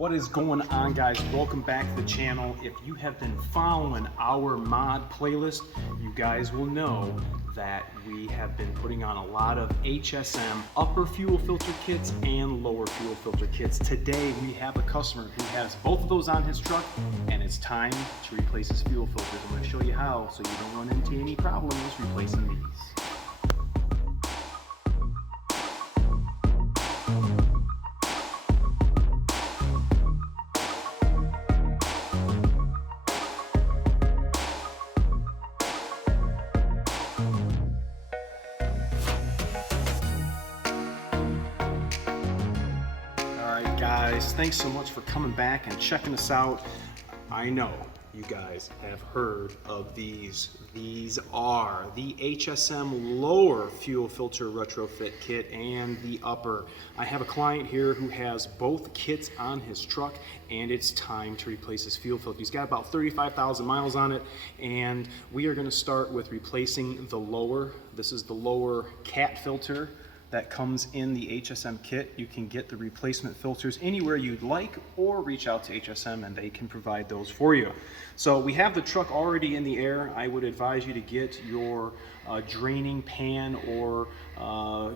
What is going on, guys? Welcome back to the channel. If you have been following our mod playlist, you guys will know that we have been putting on a lot of HSM upper fuel filter kits and lower fuel filter kits. Today we have a customer who has both of those on his truck, and it's time to replace his fuel filters. I'm going to show you how so you don't run into any problems replacing these. Guys, thanks so much for coming back and checking us out. I know you guys have heard of these. These are the HSM lower fuel filter retrofit kit and the upper. I have a client here who has both kits on his truck, and it's time to replace his fuel filter. He's got about 35,000 miles on it, and we are going to start with replacing the lower. This is the lower cat filter that comes in the HSM kit. You can get the replacement filters anywhere you'd like, or reach out to HSM and they can provide those for you. So we have the truck already in the air. I would advise you to get your draining pan or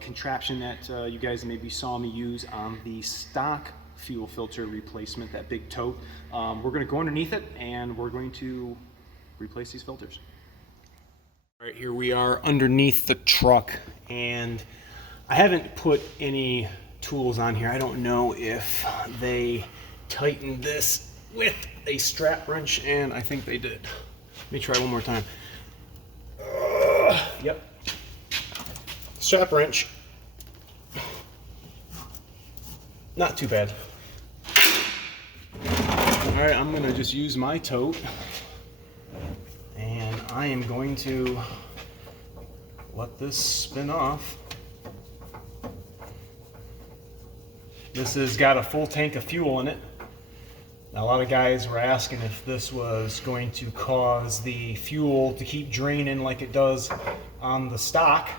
contraption that you guys maybe saw me use on the stock fuel filter replacement, that big tote. We're gonna go underneath it and we're going to replace these filters. All right, here we are underneath the truck, and I haven't put any tools on here. I don't know if they tightened this with a strap wrench, and I think they did. Let me try one more time. Yep. Strap wrench. Not too bad. All right, I'm gonna just use my tote, and I am going to let this spin off. This has got a full tank of fuel in it. Now, a lot of guys were asking if this was going to cause the fuel to keep draining like it does on the stock.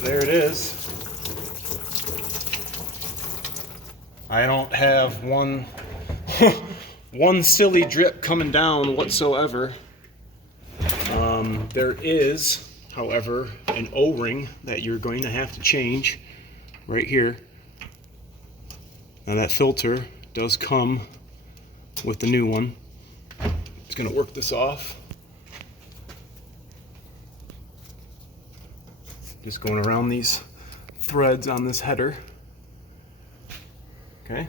There it is. I don't have one silly drip coming down whatsoever. There is, however, an O-ring that you're going to have to change right here. Now that filter does come with the new one. It's going to work this off. Just going around these threads on this header. Okay.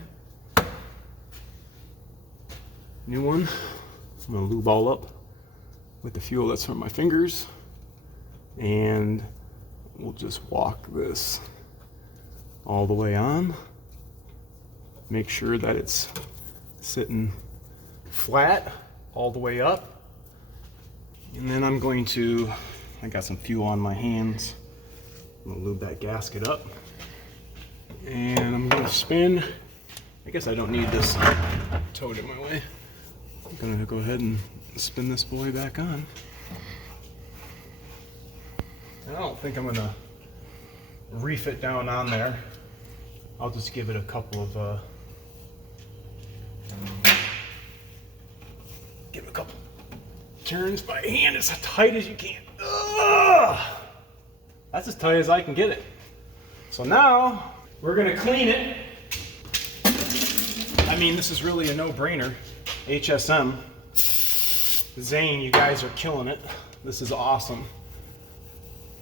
New one. I'm going to lube all up with the fuel that's from my fingers. And we'll just walk this all the way on. Make sure that it's sitting flat all the way up. And then I'm going to, I got some fuel on my hands. I'm gonna lube that gasket up. And I'm gonna spin. I guess I don't need this tote in my way. I'm gonna go ahead and spin this boy back on. I don't think I'm gonna reef it down on there. I'll just give it a couple of turns by hand as tight as you can. Ugh! That's as tight as I can get it. So now we're gonna clean it. I mean, this is really a no-brainer. HSM, Zane, you guys are killing it. This is awesome.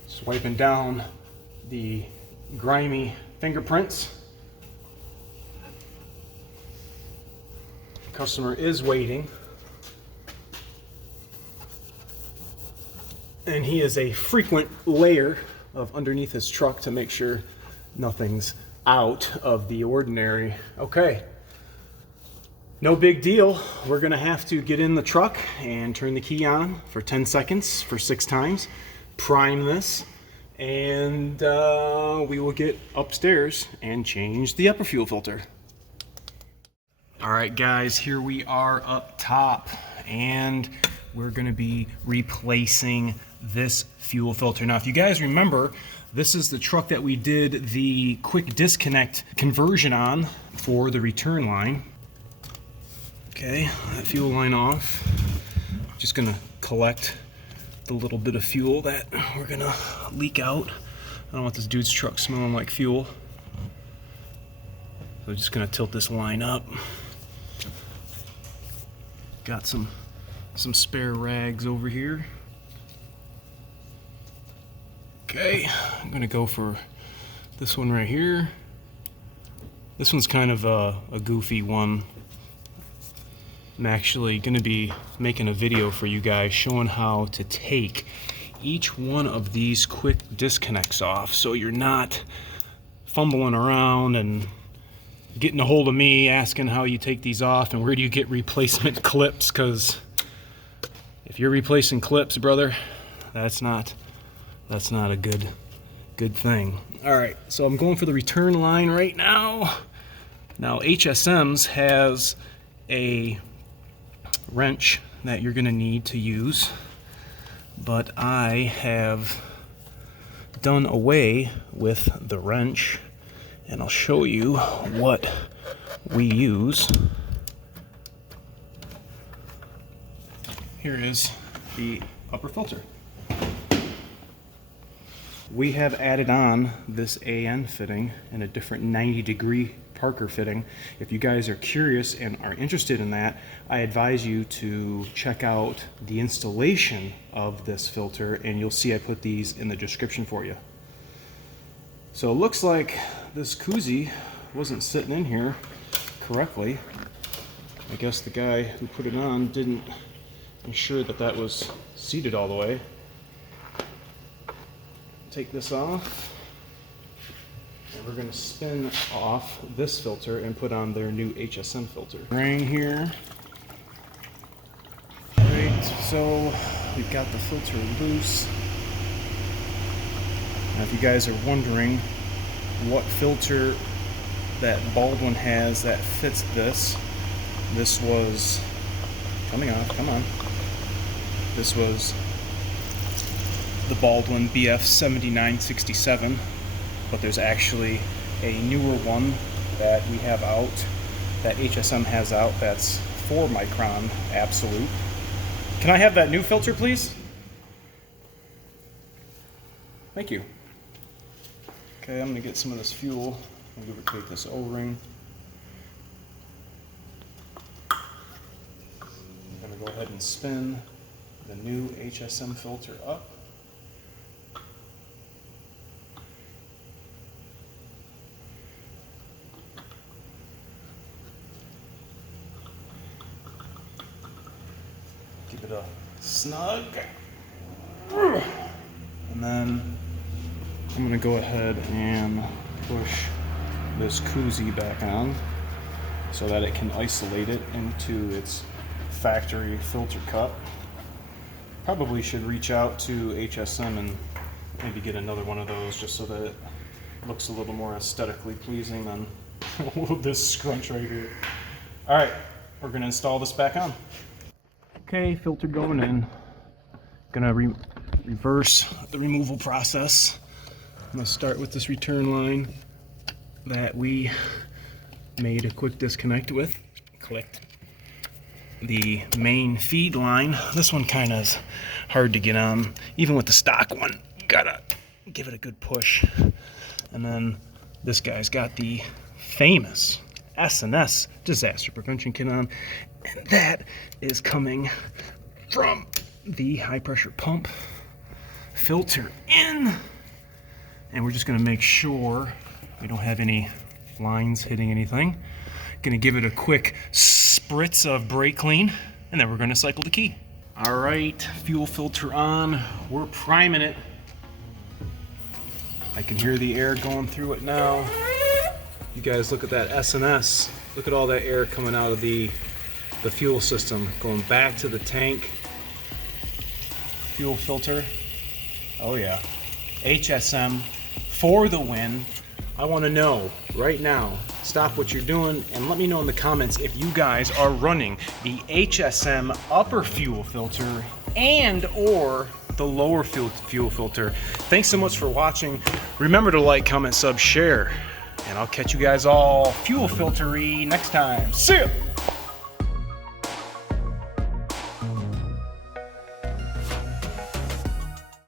Just wiping down the grimy fingerprints. Customer is waiting. And he is a frequent layer of underneath his truck to make sure nothing's out of the ordinary. Okay, no big deal. We're gonna have to get in the truck and turn the key on for 10 seconds for 6 times. Prime this, and we will get upstairs and change the upper fuel filter. All right, guys, here we are up top, and we're going to be replacing this fuel filter. Now, if you guys remember, this is the truck that we did the quick disconnect conversion on for the return line. Okay, that fuel line off. Just gonna collect the little bit of fuel that we're gonna leak out. I don't want this dude's truck smelling like fuel. So I'm just gonna tilt this line up. Got some spare rags over here. Okay, I'm gonna go for this one right here. This one's kind of a goofy one. I'm actually gonna be making a video for you guys showing how to take each one of these quick disconnects off so you're not fumbling around and getting a hold of me asking how you take these off and where do you get replacement clips, because if you're replacing clips, brother, that's not a good thing. All right, so I'm going for the return line right now. Now HSM's has a wrench that you're gonna need to use, but I have done away with the wrench, and I'll show you what we use. Here is the upper filter. We have added on this AN fitting and a different 90-degree Parker fitting. If you guys are curious and are interested in that, I advise you to check out the installation of this filter, and you'll see I put these in the description for you. So it looks like this koozie wasn't sitting in here correctly. I guess the guy who put it on didn't ensure that that was seated all the way. Take this off, and we're going to spin off this filter and put on their new HSM filter. Right here. Alright, so we've got the filter loose. Now, if you guys are wondering what filter that Baldwin has that fits this, this was coming off, come on. This was the Baldwin BF7967, but there's actually a newer one that we have out, that HSM has out, that's 4 micron absolute. Can I have that new filter, please? Thank you. Okay, I'm gonna get some of this fuel. I'm gonna take this O-ring. I'm gonna go ahead and spin the new HSM filter up. Give it a snug. And then I'm gonna go ahead and push this koozie back on so that it can isolate it into its factory filter cup. Probably should reach out to HSM and maybe get another one of those just so that it looks a little more aesthetically pleasing than this scrunch right here. All right, we're gonna install this back on. Okay, filter going in. Gonna reverse the removal process. I'm gonna start with this return line that we made a quick disconnect with. Clicked the main feed line. This one kind of is hard to get on, even with the stock one. Gotta give it a good push. And then this guy's got the famous S&S disaster prevention kit on, and that is coming from the high pressure pump filter in. And we're just gonna make sure we don't have any lines hitting anything. Gonna give it a quick spritz of brake clean, and then we're gonna cycle the key. All right, fuel filter on. We're priming it. I can hear the air going through it now. You guys look at that S&S. Look at all that air coming out of the fuel system, going back to the tank. Fuel filter. Oh yeah. HSM for the win. I want to know right now, stop what you're doing and let me know in the comments if you guys are running the HSM upper fuel filter and or the lower fuel filter. Thanks so much for watching. Remember to like, comment, sub, share, and I'll catch you guys all fuel filtery next time. See ya!